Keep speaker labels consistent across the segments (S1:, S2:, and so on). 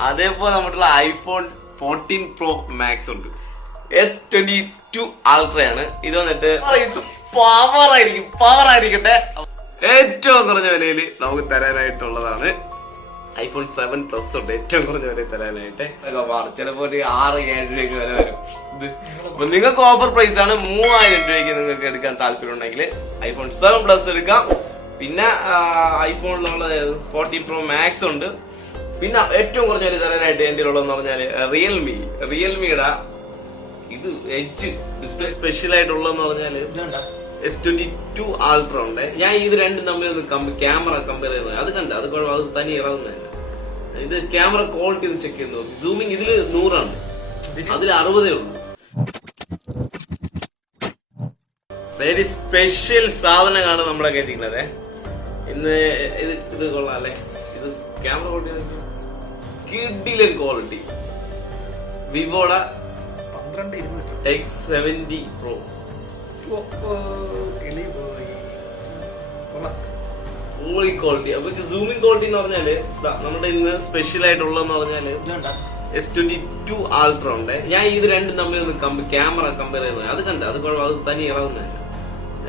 S1: അതേപോലെ നമ്മുടെ iPhone fourteen pro max ഉണ്ട്. എസ് ട്വന്റി ടു ആണ്. ഇത് വന്നിട്ട് പവർ ആയിരിക്കും പവർ ആയിരിക്കട്ടെ. ഏറ്റവും കുറഞ്ഞ വിലയിൽ നമുക്ക് തരാനായിട്ടുള്ളതാണ്. ഐഫോൺ സെവൻ പ്ലസ് ഉണ്ട്. ഏറ്റവും കുറഞ്ഞ വില തരാനായിട്ട്. ചിലപ്പോ ഒരു ആറ് ഏഴ് രൂപയ്ക്ക് വില വരും. നിങ്ങൾക്ക് ഓഫർ പ്രൈസ് ആണ് മൂവായിരം രൂപയ്ക്ക് നിങ്ങൾക്ക് എടുക്കാൻ താല്പര്യം ഉണ്ടെങ്കിൽ ഐഫോൺ സെവൻ പ്ലസ് എടുക്കാം. പിന്നെ ഐഫോണിലുള്ള ഫോർട്ടീൻ പ്രോ മാക്സ് ഉണ്ട്. പിന്നെ ഏറ്റവും കുറഞ്ഞ ഒരു തരാനായിട്ട് എന്റെ ഉള്ളതെന്ന് പറഞ്ഞാൽ റിയൽമി റിയൽമിയുടെ ഇത് എഡ്ജ് ഡിസ്പ്ലേ സ്പെഷ്യൽ ആയിട്ടുള്ളതെന്ന് പറഞ്ഞാൽ എസ് ട്വന്റി ടു ആൾട്ര ഉണ്ട്. ഞാൻ ഇത് രണ്ടും തമ്മിൽ ക്യാമറ കമ്പയർ ചെയ്യുന്നത് അത് കണ്ട അത് കുഴപ്പം അത് തനി ഇറങ്ങുന്ന ഇത് ക്യാമറ ക്വാളിറ്റി ഒന്ന് ചെക്ക് ചെയ്ത് നോക്കി. സൂമിങ് ഇതിൽ നൂറാണ്. അതിൽ അറുപതേ ഉള്ളൂ. വെരി സ്പെഷ്യൽ സാധനമാണ് നമ്മളെ കയറ്റിക്കുന്നത് ഇന്ന് ഇത് ഇത് കൊള്ളാം അല്ലേ? ഇത് ക്യാമറ ക്വാളിറ്റി കിഡിലൻ ക്വാളിറ്റി. വിവോയുടെ
S2: പന്ത്രണ്ട് ഇരുന്നൂറ്റി
S1: എക്സ് സെവന്റി പ്രോ
S2: ഓ, ഓ, കിളി പോയി. കൊള്ളാം.
S1: ഓളി ക്വാളിറ്റി അപ്പൊ സൂമിംഗ് ക്വാളിറ്റി എന്ന് പറഞ്ഞാൽ നമ്മുടെ ഇന്ന് സ്പെഷ്യൽ ആയിട്ടുള്ളതെന്ന്
S2: പറഞ്ഞാൽ?
S1: എസ് ട്വന്റി ടു ആൾട്ര ഉണ്ട്. ഞാൻ ഇത് രണ്ടും തമ്മിൽ ഒന്ന് ക്യാമറ കമ്പയർ ചെയ്യുന്നത് അത് കണ്ട അത് കുഴപ്പം അത് തനി ഇളകുന്നതല്ല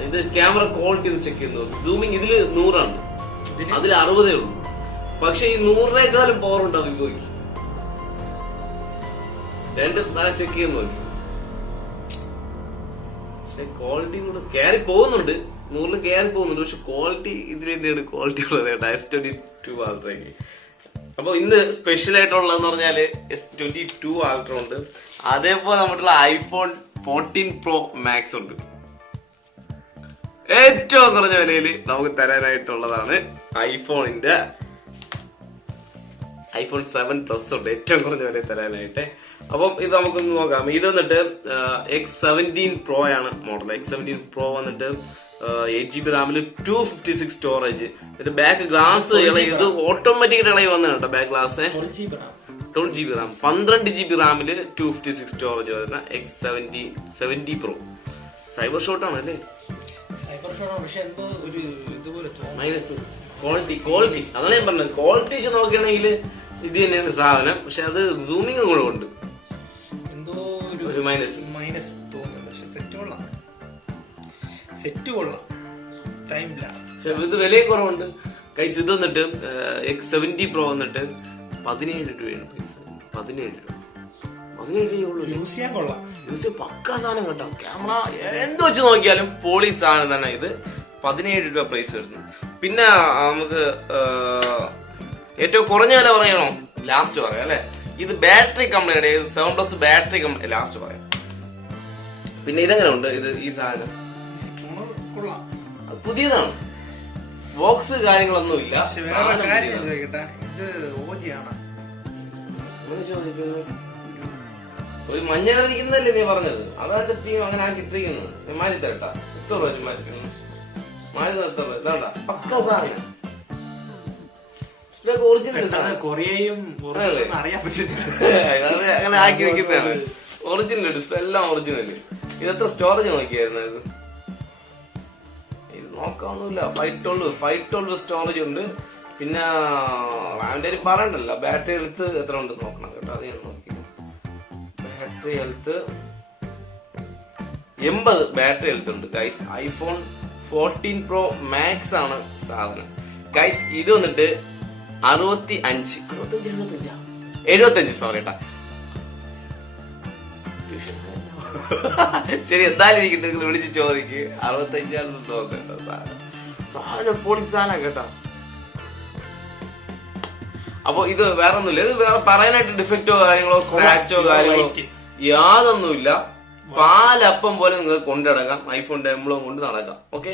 S1: ഇത് ക്യാമറ ക്വാളിറ്റി ഒന്ന് ചെക്ക് ചെയ്യുന്നു സൂമിങ് ഇതിൽ നൂറാണ്. അതിൽ അറുപതേ ഉള്ളൂ. പക്ഷെ ഈ നൂറിനേക്കാളും പവർ ഉണ്ടാവും വിവോയ്ക്ക് രണ്ട് നല്ല ചെക്ക് ചെയ്യാൻ നോക്കി. പക്ഷെ ക്വാളിറ്റി കൂടെ കയറി പോകുന്നുണ്ട്. നൂറിൽ കയറി പോകുന്നുണ്ട്. പക്ഷെ ക്വാളിറ്റി ഇതിൽ തന്നെയാണ് ക്വാളിറ്റി ഉള്ളത് എസ് ട്വന്റി ടു ആൾട്രയ്ക്ക് അപ്പൊ ഇന്ന് സ്പെഷ്യൽ ആയിട്ടുള്ളതെന്ന് പറഞ്ഞാൽ എസ് ട്വന്റി ടു ആൾട്ര ഉണ്ട്. അതേപോലെ നമ്മുടെ ഐഫോൺ ഫോർട്ടീൻ പ്രോ മാക്സ് ഉണ്ട്. ഏറ്റവും കുറഞ്ഞ വിലയിൽ നമുക്ക് തരാനായിട്ടുള്ളതാണ് ഐഫോണിന്റെ ഐഫോൺ സെവൻ പ്ലസ് ഉണ്ട് ഏറ്റവും കുറഞ്ഞ വില തരാനായിട്ട്. അപ്പം ഇത് നമുക്കൊന്ന് നോക്കാം. ഇത് വന്നിട്ട് എക്സ് സെവന്റീൻ പ്രോ ആണ് മോഡൽ എക്സ് സെവന്റീൻ പ്രോ വന്നിട്ട് എയ്റ്റ് ജി ബി റാമിൽ ടു ഫിഫ്റ്റി സിക്സ് സ്റ്റോറേജ് ഇതിന്റെ ബാക്ക് ഗ്ലാസ് ഇത് ഓട്ടോമാറ്റിക് ഇളകി വന്നതാണ് കേട്ടോ back glass
S2: 12 RAM.
S1: Twelve G B RAM പന്ത്രണ്ട് ജി ബി റാമിൽ ടു ഫിഫ്റ്റി സിക്സ് സ്റ്റോറേജ് വരുന്ന X seventy seventy pro cyber shot ആണ് അല്ലേ?
S2: Cyber shot ആണ്, പക്ഷെ എന്തോ ഒരു ഇതുപോലെ
S1: മൈനസ് ക്വാളിറ്റി ക്വാളിറ്റി അതാണ് ഞാൻ പറഞ്ഞത്. ക്വാളിറ്റി വെച്ച് നോക്കുകയാണെങ്കിൽ ഇത് തന്നെയാണ് സാധനം. പക്ഷെ അത് സൂമിങ് കൂടെ ഉണ്ട്.
S2: എന്തോ
S1: ഒരു മൈനസ്
S2: മൈനസ് തോന്നുന്നു. പക്ഷെ സെറ്റ് കൊള്ളാം. സെറ്റ് കൊള്ളാം. ടൈം
S1: പക്ഷെ ഇത് വിലയും കുറവുണ്ട്. കൈസ് ഇത് വന്നിട്ട് എക്സ് സെവന്റി പ്രോ വന്നിട്ട് പതിനേഴ് രൂപയാണ് പൈസ. പതിനേഴ് രൂപ. പതിനേഴ് രൂപയുള്ളൂ
S2: യൂസ് ചെയ്യാൻ കൊള്ളാം.
S1: യൂസ് പക്ക സാധനം കേട്ടോ. ക്യാമറ എന്ത് വെച്ച് നോക്കിയാലും പോളി സാധനം തന്നെ ഇത്. പതിനേഴ് രൂപ പ്രൈസ് വരുന്നു. പിന്നെ നമുക്ക് ഏറ്റവും കുറഞ്ഞ വില പറയണോ? ലാസ്റ്റ് പറയാം അല്ലെ? ഇത് battery complaint seven plus battery company last പറയാം. പിന്നെ ഇതെങ്ങനെ ഉണ്ട്? ഇത് ഈ സാധനം. പുതിയതാണ്. ബോക്സ് കാര്യങ്ങളൊന്നും ഇല്ല.
S2: ഇത്
S1: ഒരു മഞ്ഞ കളിക്കുന്നല്ലേ നീ പറഞ്ഞത്? അതായത് ടീം അങ്ങനെ ആക്കി ഇട്ടിരിക്കുന്നത്. മാറ്റി തരട്ടാ. എത്ര പ്രാവശ്യം മാറ്റി? മാറ്റി നിർത്ത ഇതാണ്ടാ പക്ക സാധനം. ഒറിജിനൽ
S2: കൊറിയയും അറിയാൻ
S1: അങ്ങനെ ആക്കി വെക്കുന്നതാണ്. ഒറിജിനൽ ഡിസ്പ്ലേ എല്ലാം ഒറിജിനൽ ഇതെത്ര സ്റ്റോറേജ് നോക്കിയായിരുന്നു ഇത്? ഇത് നോക്കാവുന്നില്ല five twelve five twelve storage ഉണ്ട്. പിന്നെ റാമിന്റെ പറയണ്ടല്ല പറയണ്ടല്ലോ ബാറ്ററി എടുത്ത് എത്ര ഉണ്ട് നോക്കണം കേട്ടോ. അത് ഞാൻ നോക്കി. ബാറ്ററി എടുത്ത് എൺപത് ബാറ്ററി എടുത്തുണ്ട് ഉണ്ട്. Guys iPhone fourteen pro max ആണ് സാധനം. ഗൈസ് ഇത് വന്നിട്ട് അറുപത്തി അഞ്ച് അറുപത്തഞ്ച് എഴുപത്തഞ്ചാ എഴുപത്തഞ്ച് സോറി കേട്ടാ ശരി എന്തായാലും ഇരിക്കട്ടെ നിങ്ങൾ വിളിച്ച് ചോദിക്ക്. അറുപത്തഞ്ചാണെന്ന് തോന്നുന്നുണ്ടോ സാധനം? സാധനം പൊളി സാധനം കേട്ടോ. അപ്പൊ ഇത് വേറെ ഒന്നുമില്ല ഇത് വേറെ പറയാനായിട്ട് ഡിഫക്റ്റോ കാര്യങ്ങളോ സ്ക്രാച്ചോ കാര്യങ്ങളോ. യാതൊന്നുമില്ല. പാലപ്പം പോലെ നിങ്ങൾക്ക് കൊണ്ടുനടക്കാം. ഐഫോണിന്റെ എംബ്ലം കൊണ്ട് നടക്കാം. ഓക്കെ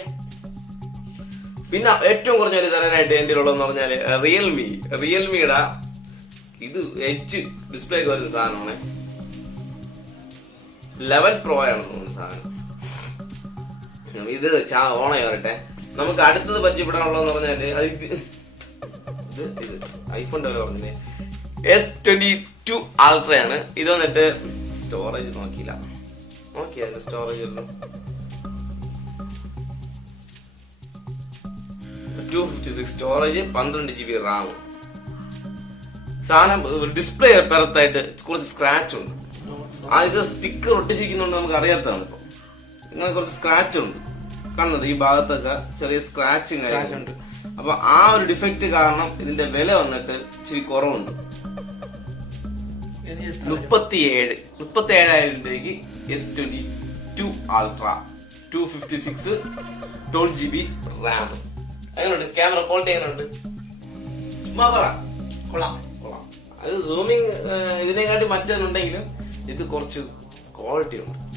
S1: പിന്നെ ഏറ്റവും കുറഞ്ഞ ഒരു തരാനായിട്ട് എന്റെ ഉള്ളതെന്ന് പറഞ്ഞാൽ റിയൽമി റിയൽമിയുടെ ഇത് എച്ച് ഡിസ്പ്ലേ വരുന്ന സാധനമാണ്. ലെവൻ പ്രോ ആണ് തോന്നുന്ന സാധനം. ഇത് ഓണായി വരട്ടെ. നമുക്ക് അടുത്തത് പരിചയപ്പെടാനുള്ളതെന്ന് പറഞ്ഞാൽ അത് ഇത് ഐഫോൺ പറഞ്ഞില്ലേ? എസ് ട്വന്റി ടു ആണ്. ഇത് വന്നിട്ട് സ്റ്റോറേജ് നോക്കിയില്ല. നോക്കിയായിരുന്നു സ്റ്റോറേജ് ഉള്ളു. ടു ഫിഫ്റ്റി സിക്സ് സ്റ്റോറേജ് പന്ത്രണ്ട് ജി ബി റാം സാധനം ഡിസ്പ്ലേ പെറത്തായിട്ട് കുറച്ച് സ്ക്രാച്ച് ഉണ്ട്. ആ ഇത് സ്റ്റിക്കർ ഒട്ടിച്ചിരിക്കുന്നുണ്ട് നമുക്ക് അറിയാത്തതാണ് ഇപ്പൊ. ഇങ്ങനെ കുറച്ച് സ്ക്രാച്ച് ഉണ്ട്. കാണുന്നത് ഈ ഭാഗത്തൊക്കെ ചെറിയ സ്ക്രാച്ചിങ്
S2: കാര്യങ്ങളുണ്ട്.
S1: അപ്പൊ ആ ഒരു ഡിഫക്റ്റ് കാരണം ഇതിന്റെ വില വന്നിട്ട് ഇച്ചിരി കുറവുണ്ട്.
S2: മുപ്പത്തി
S1: ഏഴ് മുപ്പത്തി ഏഴായിരം രൂപയ്ക്ക് S twenty two ultra two fifty six twelve G B RAM എങ്ങനെയുണ്ട് ക്യാമറ ക്വാളിറ്റി എങ്ങനെയുണ്ട് ചുമ്മാ പറ.
S2: കൊള്ളാം.
S1: കൊള്ളാം. അത് സൂമിങ് ഇതിനെക്കാട്ടി മറ്റേതുണ്ടെങ്കിലും ഇത് കുറച്ച് ക്വാളിറ്റി ഉണ്ട്.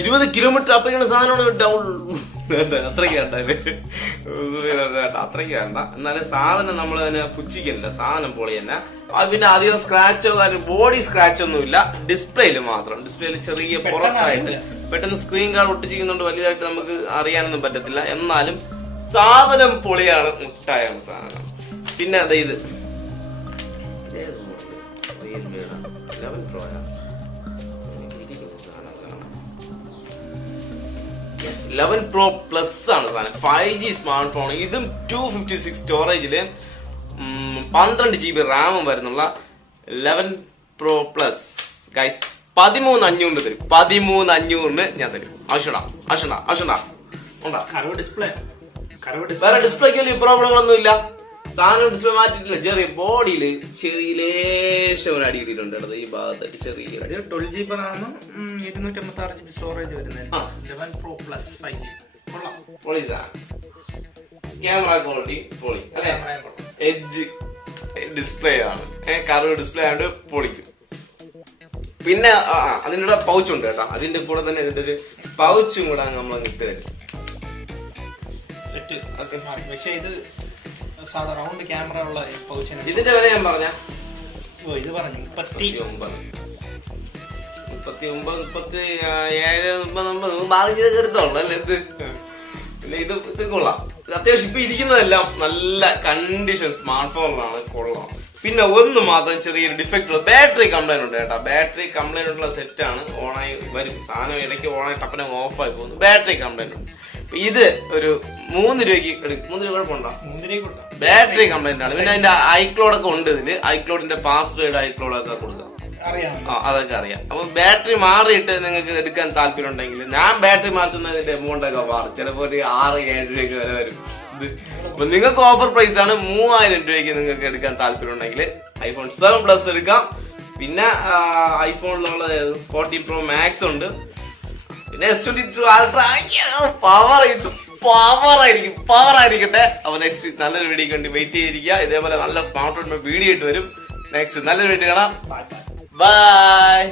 S1: ഇരുപത് കിലോമീറ്റർ അപ്പങ്ങനെ സാധനമാണ് ഡൗൺ അത്രയ്ക്ക് വേണ്ട അത്രയ്ക്ക് വേണ്ട. എന്നാലും സാധനം നമ്മൾ തന്നെ പുച്ഛിക്കല്ല സാധനം പൊളി തന്നെ. പിന്നെ അധികം സ്ക്രാച്ചോ കാര്യം ബോഡി സ്ക്രാച്ച് ഒന്നുമില്ല. ഡിസ്പ്ലേയിൽ മാത്രം. ഡിസ്പ്ലേയിൽ ചെറിയ പുറത്തായിട്ട് പെട്ടെന്ന് സ്ക്രീൻ കാർഡ് ഒട്ടിച്ചിരിക്കുന്നുണ്ട്. വലിയതായിട്ട് നമുക്ക് അറിയാനൊന്നും പറ്റത്തില്ല. എന്നാലും സാധനം പൊളിയാണ് മുട്ടായ സാധനം. പിന്നെ അതെ ഇത്. യെസ് ലെവൻ പ്രോ പ്ലസ് ആണ് സാധനം. ഫൈവ് ജി സ്മാർട്ട് ഫോൺ ഇതും ടു ഫിഫ്റ്റി സിക്സ് സ്റ്റോറേജിൽ പന്ത്രണ്ട് ജി ബി റാമും വരുന്നുള്ള ലെവൻ പ്രോ പ്ലസ് ഗൈസ് പതിമൂന്ന് അഞ്ഞൂറിന് തരും. പതിമൂന്ന് അഞ്ഞൂറിന് ഞാൻ തരും. അഷണ അഷണ
S2: അഷണ ഡിസ്പ്ലേ
S1: വേറെ
S2: ഡിസ്പ്ലേ
S1: ഡിസ്പ്ലേക്ക് വലിയ പ്രോബ്ലങ്ങളൊന്നും ഇല്ല സാധനം ഡിസ്പ്ലേ മാറ്റിട്ടില്ല ചെറിയ ബോഡിയിൽ ചെറിയ ലേശം ഒരു അടി കിട്ടിയിട്ടുണ്ട് കേട്ടോ. ഈ ഭാഗത്തൊക്കെ ചെറിയ ട്വൽ
S2: ഇത് ട്വൽവ് ജി ബി റാം ഇരുന്നൂറ്റി അമ്പത്തി ആറ് ജി ബി സ്റ്റോറേജ് വരുന്നത്
S1: ആ.
S2: Eleven pro plus five G കൊള്ളാം.
S1: പൊളി സാധനം. ക്യാമറ ക്വാളിറ്റി പൊളി. അല്ലേ?
S2: കൊള്ളാം.
S1: എഡ്ജ് ഡിസ്പ്ലേ ആണ്. ഏഹ് കറവ് ഡിസ്പ്ലേ ആയതുകൊണ്ട് പൊളിക്കും. പിന്നെ ആ, ആ, അതിന്റെ കൂടെ പൗച്ച് ഉണ്ട് കേട്ടോ. അതിന്റെ കൂടെ തന്നെ ഇതിന്റെ ഒരു പൗച്ചും കൂടെ നമ്മൾ ഇട്ട് തരും.
S2: സെറ്റ്. പക്ഷെ ഇത് സാധാ റൗണ്ട് ക്യാമറ ഉള്ള പൗച്ചിന്
S1: ഇതിന്റെ വില ഞാൻ പറഞ്ഞ?
S2: ഓ ഇത് പറഞ്ഞു മുപ്പത്തി
S1: ഒമ്പത് മുപ്പത്തി ഒമ്പത് മുപ്പത്തി ഏഴ് മുപ്പത് ഒമ്പത് ബാക്കി ഇതൊക്കെ എടുത്തോളൂ അല്ലേ ഇത്? പിന്നെ ഇത് ഇത് കൊള്ളാം. അത്യാവശ്യം ഇപ്പൊ ഇരിക്കുന്നതെല്ലാം നല്ല കണ്ടീഷൻ സ്മാർട്ട് ഫോണിലാണ് കൊള്ളാം. പിന്നെ ഒന്ന് മാത്രം ചെറിയൊരു ഡിഫക്റ്റ് ഉള്ള ബാറ്ററി കംപ്ലൈന്റ് ഉണ്ട് കേട്ടോ. ബാറ്ററി കംപ്ലൈന്റ് ഉള്ള സെറ്റാണ് ആണ്. ഓണായി വരും. സാധനം ഇടയ്ക്ക് ഓണായിട്ട് അപ്പനെ ഓഫായി പോകുന്നു. ബാറ്ററി കംപ്ലൈന്റ് ഉണ്ട്. ഇത് ഒരു മൂന്ന് രൂപയ്ക്ക് എടുക്കും മൂന്ന് രൂപ കുഴപ്പമുണ്ടോ ബാറ്ററി കംപ്ലൈന്റ് ആണ്. പിന്നെ അതിന്റെ ഐക്ലോഡ് ഒക്കെ ഉണ്ട് ഇതിൽ. ഐക്ലോഡിന്റെ പാസ്വേഡ് ഐക്ലോഡ് ഒക്കെ കൊടുക്കാം. ആ അതൊക്കെ അറിയാം. അപ്പൊ ബാറ്ററി മാറിയിട്ട് നിങ്ങൾക്ക് എടുക്കാൻ താല്പര്യം ഉണ്ടെങ്കിൽ ഞാൻ ബാറ്ററി മാറ്റുന്നതിന്റെ എമൗണ്ട് ഒക്കെ മാറും. ചിലപ്പോ ഒരു ആറ് ഏഴ് രൂപയ്ക്ക് വരെ വരും. അപ്പൊ നിങ്ങൾക്ക് ഓഫർ പ്രൈസ് ആണ് മൂവായിരം രൂപയ്ക്ക് നിങ്ങൾക്ക് എടുക്കാൻ താല്പര്യം ഉണ്ടെങ്കിൽ ഐഫോൺ സെവൻ പ്ലസ് എടുക്കാം. പിന്നെ ഐഫോണിലുള്ള ഫോർട്ടീൻ പ്രോ മാക്സ് ഉണ്ട്. പിന്നെ S twenty two ultra power power ആയിരിക്കും പവർ ആയിരിക്കട്ടെ. അപ്പൊ നെക്സ്റ്റ് നല്ലൊരു വീഡിയോ കണ്ട് വെയിറ്റ് ചെയ്തിരിക്കുക. ഇതേപോലെ നല്ല സ്മാർട്ട് ഫോൺ വീഡിയോ ഇട്ട് വരും. നെക്സ്റ്റ് നല്ലൊരു വീഡിയോ കാണാം.
S2: ബൈ.